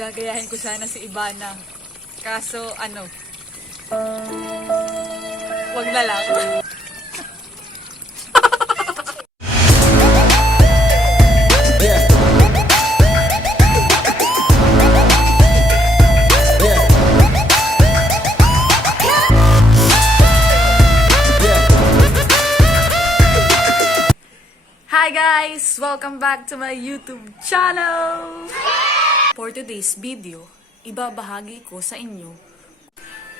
Gagayahin ko sana si Ivana. Kaso, ano, wag na lang. Hi guys! Welcome back to my YouTube channel! For today's video, ibabahagi ko sa inyo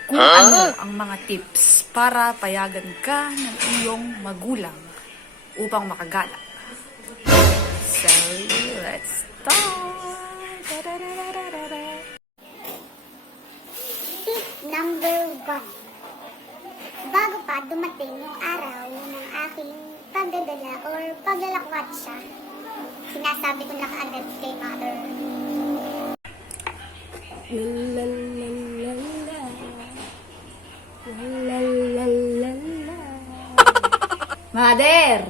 kung ano ang mga tips para payagan ka ng iyong magulang upang makagala. So, let's start! Tip number 1. Bago pa dumating yung araw ng aking pagdadala or paglalakwat siya, sinasabi ko na kaagad kay mother. Mother!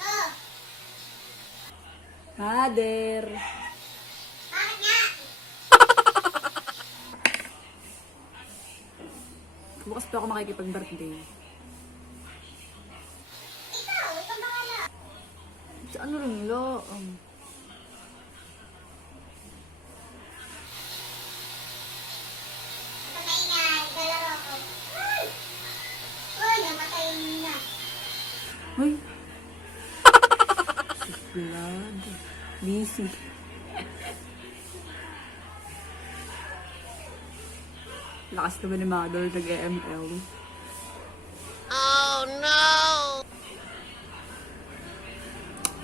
Oh, Mother! bakit nga? Bukas pa ako makikipag-birthday. Ikaw, itong bahala. Sa ano rin lo? Pamaingay, kalaro ko. Uy! Uy, namatay na. Uy! Blood. Busy. Lakas naman ni Mother nag-EML. Oh no!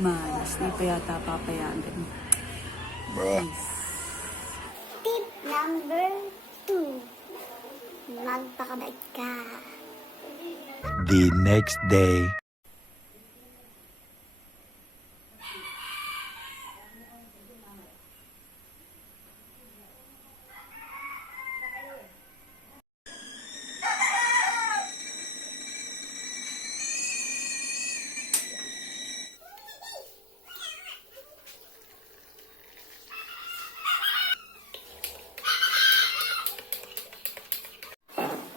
Mas, di pa yata papayagan. Bruh. Tip number 2. Magpakabait ka. The next day.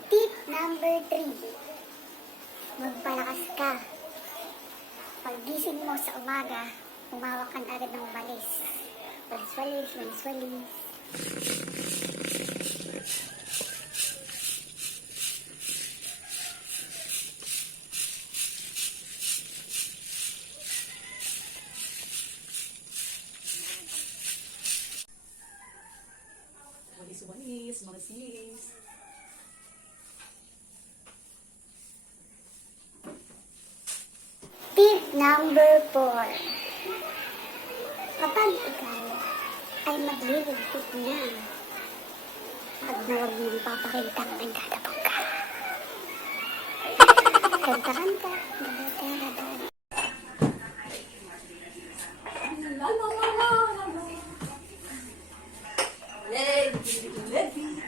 Tip number 3. Magpalakas ka. Paggising mo sa umaga, umawak ka na agad ng walis. Walis, walis, walis. Walis-walis, malis-lis. Tip number 4. Kapag ikaw ay magliligpit na, pag na huwag mong papakita ang nagdadabog ka. Kanta-kanta. Dadadadad. La la la la la la. Lady, lady.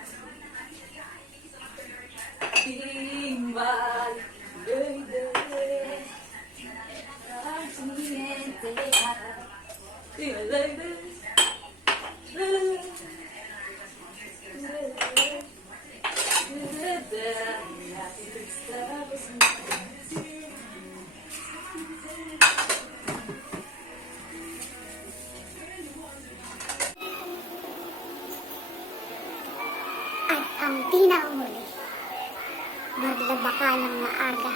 Timbal, lady. Accidente. Lady. At ang pinakahuli, maglaba ka ng maaga.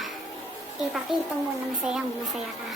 Ipakita mo na masayang masaya ka.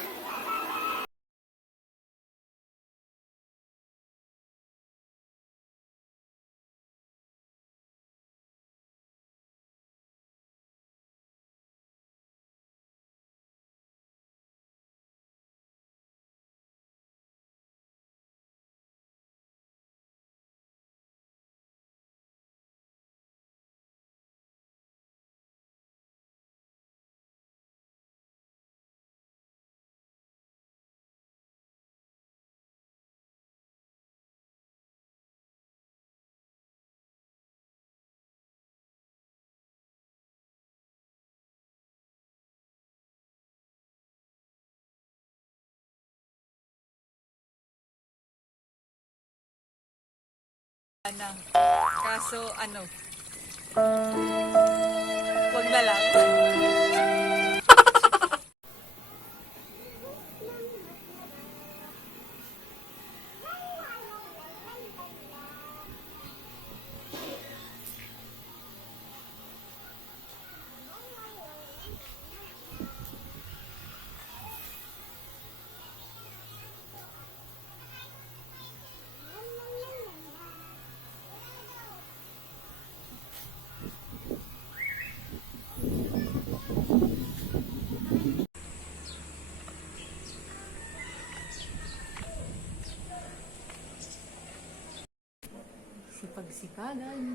Ana. Kaso ano? Wag na lang.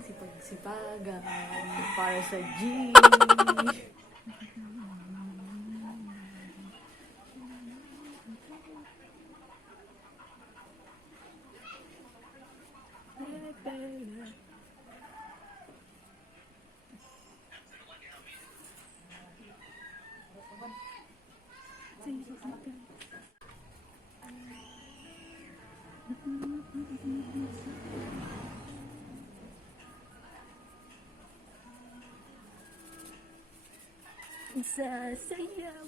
Sipag-sipagan para sa G. Sasayaw.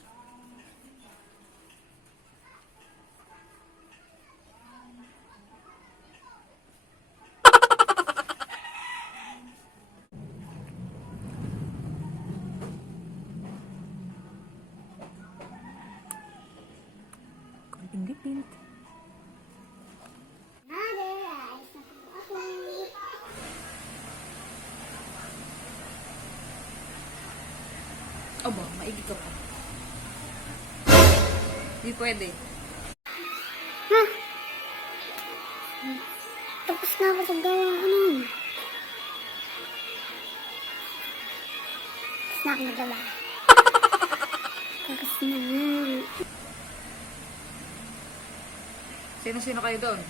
Konting dipint. Mother, ayos na po ako. Aba, maigi ka pa. Di pwede. Tapos na ako sa gawa ko nun. Tapos na ako nagala. Tapos na. Sino-sino kayo doon?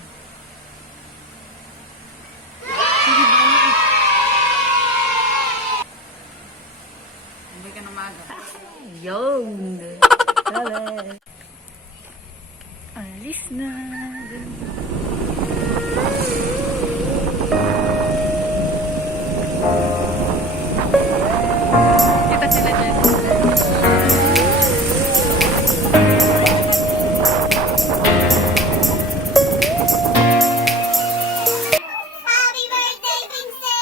Hindi ka na maaga. Yun! Tala! Alis na! Kita sila dyan. Happy birthday, Vincent!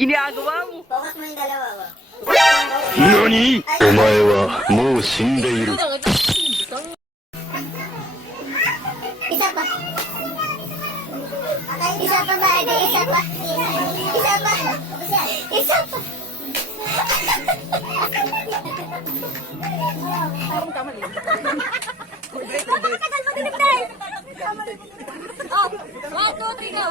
Ginagawa mo! Focus mo yung dalawa ba? 何お前はもう死んでいる。 Isa pa. Isa pa ba? Hindi, isa pa. Isa pa. Isa pa. Parang kamali. Tagal mo dinig tayo. Oh, 1, 2, 3, go.